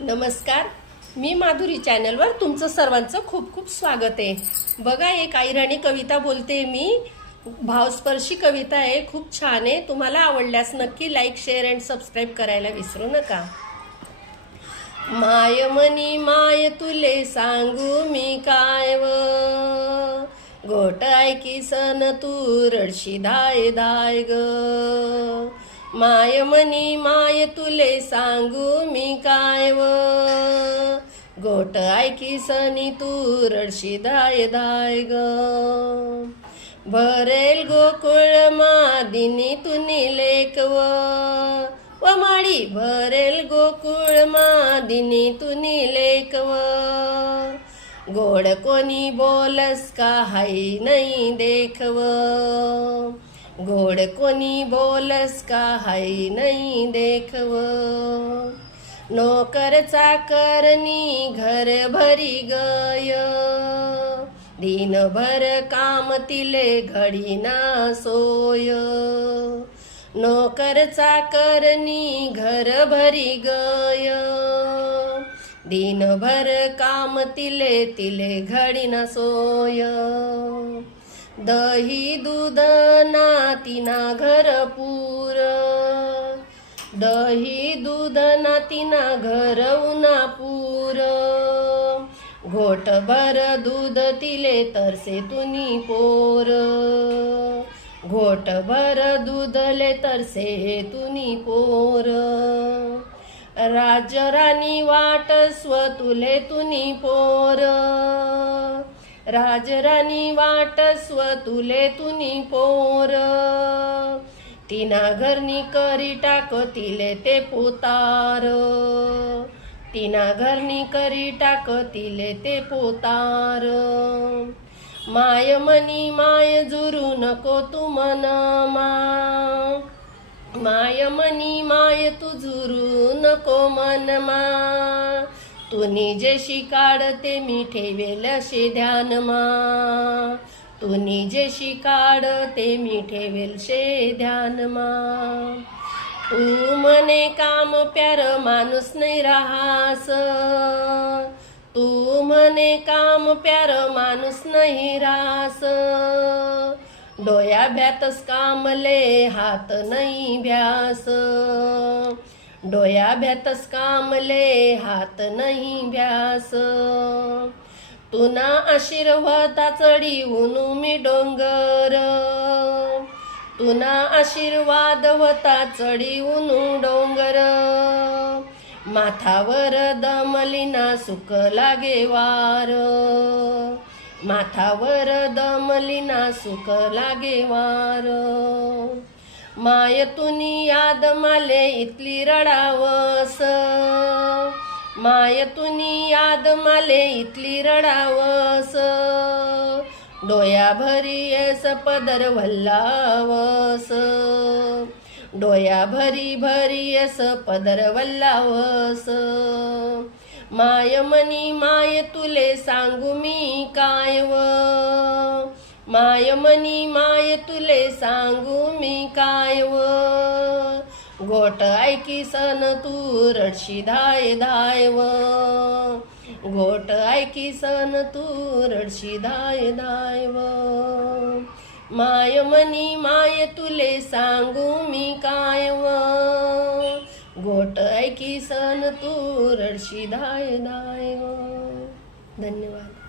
नमस्कार. मी माधुरी चॅनलवर तुमचं सर्वांचं खूप खूप स्वागत आहे. बघा एक आईराणी कविता बोलते मी. भावस्पर्शी कविता आहे खूप छान आहे. तुम्हाला आवडल्यास नक्की लाईक शेअर अँड सबस्क्राईब करायला विसरू नका. माय मनी माय तुले सांगू मी काय व? गोट ऐकी सन तू रडशी धाय धाय ग. माय मनी माय तुले सांगू मी काय व गोट ऐकी सनी तू रडशी धाय दाय ग. भरेल गोकुळ मादिनी तुनी लेकव. व माळी भरेल गोकुळ मादिनी तुनी लेकव. गोड कोणी बोलस का हाय नाही देखव. घोड कोणी बोलस का हाय नाही देखव? नोकर चाकरनी घर भरी गय. दिनभर काम तिले घडी ना सोय. नोकर चाकरनी घर भरी गय. दिनभर काम तिले तिले घडी ना सोय. दही दूध नातीना घर पूर. दही दूध नातीना घर उना पूर घोट भर दूध तिले तरसे तुनी पोर. घोट भर दूधले तरसे तुनी पोर. राजराणी वाट स्वतुले तुनी पोर. राजराणी वाट तुले तुनी पोर. तिना घरनी करी टाक तिले ते पोतार. तिना घरनी करी टाक तिले ते पोतार. माय मनी माय जुरू नको तू मन मा. माय मनी माय तू जुरू नको मन तुनी जशी काढते मी ठेवेल शे ध्यान मा. तू निजेशी काढते मी ठेवेल शे ध्यान मा. तू मने काम प्यार माणूस नाही राहास. तू मने काम प्यार माणूस नाही रास डोया भ्यातस कामले हात नाही भ्यास डोया भ्यातस कामले हात नाही भ्यास. तुना आशीर्वादा चढी उनू मी डोंगर. तुना आशीर्वाद होता चढी उनू डोंगर. माथावर दमलिना सुख लागे वार. माथावर दमलिना सुख लागे वार. मायतुनी याद माले इतली रडावस. मायतुनी याद माले इतली रडावस. डोया भरी येस पदर वल्लावस. डोया भरी भरी येस पदर वल्लावस. माय मनी माय तुले सांगू मी काय व माय मनी माय तुले सांगू मी काय व गोट ऐकी सन तू रडशी धाय धाय व घोट ऐकी सन तू रडशी धाय धाय व माय मनी माय तुले सांगू मी काय व गोट ऐकी सन तू रडशी धाय धाय व धन्यवाद.